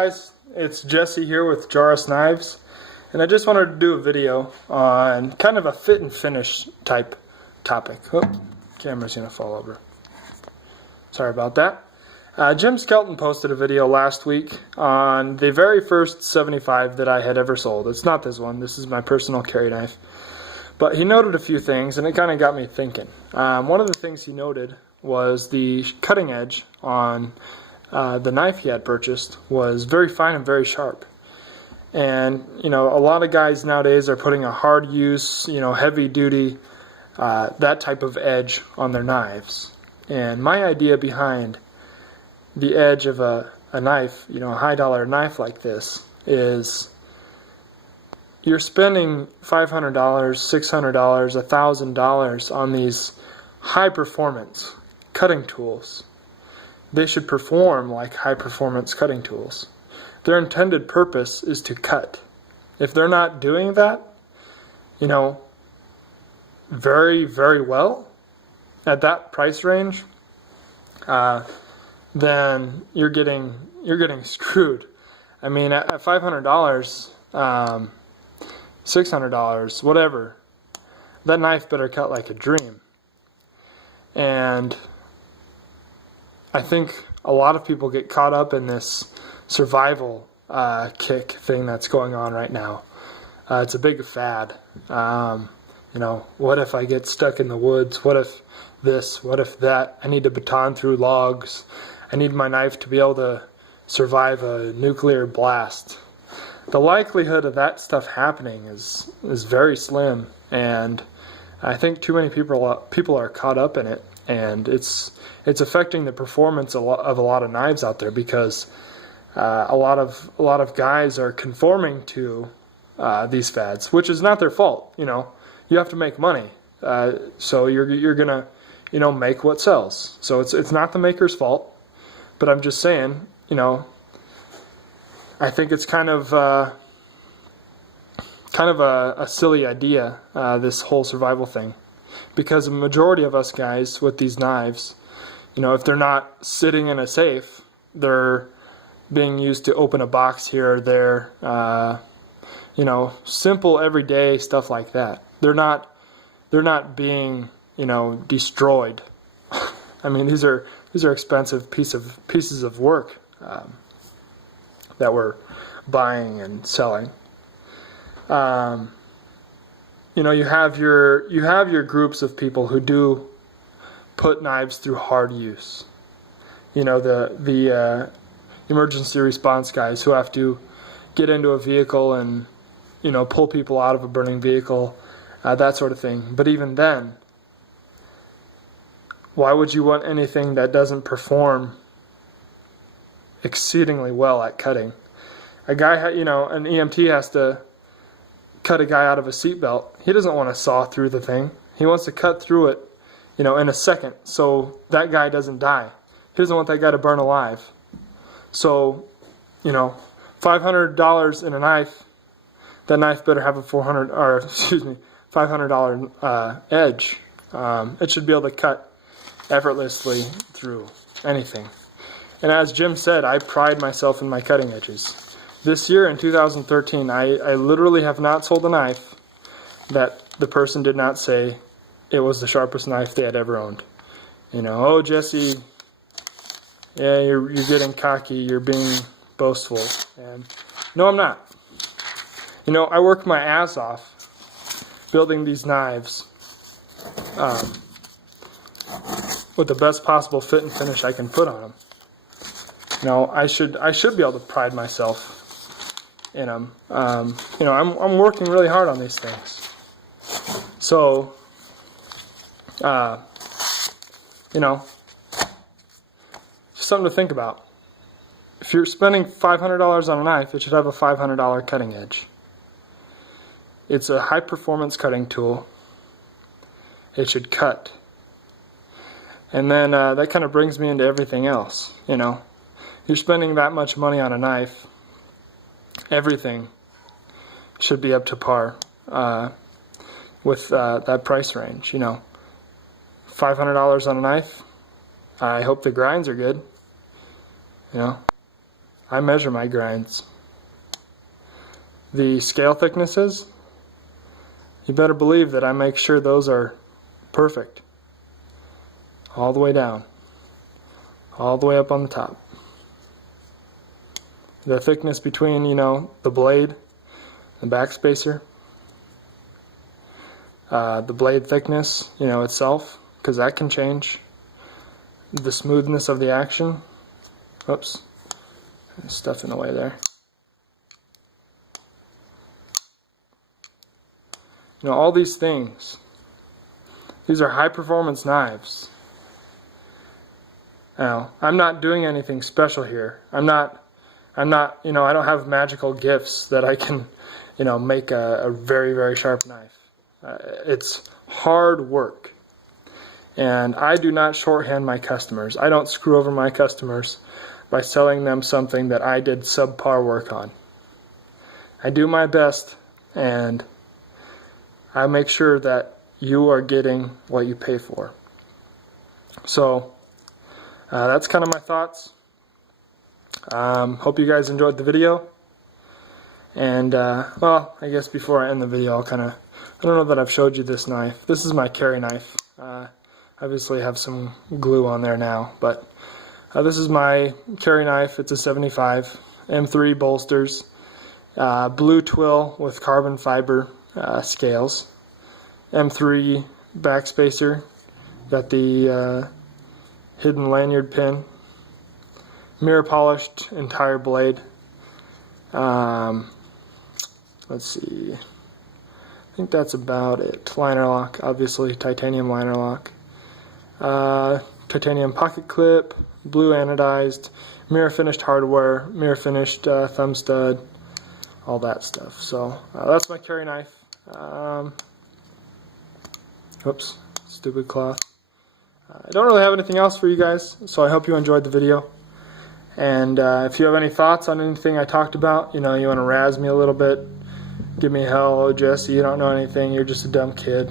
Guys, it's Jesse here with Jarosz Knives, and I just wanted to do a video on kind of a fit and finish type topic. Oh, camera's gonna fall over. Sorry about that. Jim Skelton posted a video last week on the very first 75 that I had ever sold. It's not this one, this is my personal carry knife. But he noted a few things, and it kind of got me thinking. One of the things he noted was the cutting edge on the knife he had purchased was very fine and very sharp. And, you know, a lot of guys nowadays are putting a hard use, you know, heavy duty, that type of edge on their knives. And my idea behind the edge of a knife, you know, a high dollar knife like this, is you're spending $500, $600, $1,000 on these high performance cutting tools. They should perform like high performance cutting tools. Their intended purpose is to cut. If they're not doing that, you know, very, very well at that price range, then you're getting screwed. I mean, at $500, $600, whatever, that knife better cut like a dream. And I think a lot of people get caught up in this survival kick thing that's going on right now. It's a big fad. You know, what if I get stuck in the woods? What if this? What if that? I need to baton through logs. I need my knife to be able to survive a nuclear blast. The likelihood of that stuff happening is very slim, and I think too many people are caught up in it. And it's affecting the performance of a lot of knives out there, because a lot of guys are conforming to these fads, which is not their fault. You know, you have to make money, so you're gonna, you know, make what sells. So it's not the maker's fault, but I'm just saying, you know, I think it's kind of a silly idea, this whole survival thing. Because the majority of us guys with these knives, you know, if they're not sitting in a safe, they're being used to open a box here or there, you know, simple everyday stuff like that. They're not being, you know, destroyed. I mean, these are expensive pieces of work that we're buying and selling. You know, you have your groups of people who do put knives through hard use. You know, the emergency response guys who have to get into a vehicle and, you know, pull people out of a burning vehicle, that sort of thing. But even then, why would you want anything that doesn't perform exceedingly well at cutting? A guy, you know, an EMT has to cut a guy out of a seatbelt. He doesn't want to saw through the thing. He wants to cut through it, you know, in a second, so that guy doesn't die. He doesn't want that guy to burn alive. So, you know, $500 in a knife. That knife better have a $500 edge. It should be able to cut effortlessly through anything. And as Jim said, I pride myself in my cutting edges. This year, in 2013, I literally have not sold a knife that the person did not say it was the sharpest knife they had ever owned. You know, oh, Jesse, yeah, you're getting cocky, you're being boastful. And no, I'm not. You know, I work my ass off building these knives with the best possible fit and finish I can put on them. You know, I should be able to pride myself in them. You know, I'm working really hard on these things. So, you know, just something to think about. If you're spending $500 on a knife, it should have a $500 cutting edge. It's a high performance cutting tool. It should cut. And then that kind of brings me into everything else. You know, you're spending that much money on a knife, everything should be up to par with that price range. You know, $500 on a knife. I hope the grinds are good. You know, I measure my grinds. The scale thicknesses, you better believe that I make sure those are perfect. All the way down. All the way up on the top. The thickness between, the blade, the backspacer, the blade thickness, itself, because that can change. The smoothness of the action. Oops, there's stuff in the way there. All these things. These are high performance knives. Now, I'm not doing anything special here. I'm not, I don't have magical gifts that I can, make a very, very sharp knife. It's hard work. And I do not shorthand my customers. I don't screw over my customers by selling them something that I did subpar work on. I do my best, and I make sure that you are getting what you pay for. So, that's kind of my thoughts. Hope you guys enjoyed the video. And, well, I guess before I end the video, I don't know that I've showed you this knife. This is my carry knife. Obviously I have some glue on there now, but this is my carry knife. It's a 75, M3 bolsters, blue twill with carbon fiber scales, M3 backspacer, got the hidden lanyard pin, mirror polished entire blade. Let's see, I think that's about it. Liner lock, obviously titanium liner lock, titanium pocket clip, blue anodized, mirror finished hardware, mirror finished thumb stud, all that stuff. So that's my carry knife. Oops, stupid cloth. I don't really have anything else for you guys, so I hope you enjoyed the video. And if you have any thoughts on anything I talked about, you want to razz me a little bit, give me hell, oh Jesse, you don't know anything, you're just a dumb kid.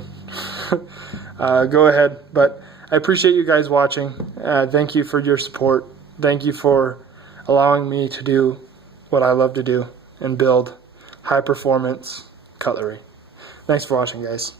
Go ahead, but I appreciate you guys watching. Thank you for your support. Thank you for allowing me to do what I love to do and build high performance cutlery. Thanks for watching, guys.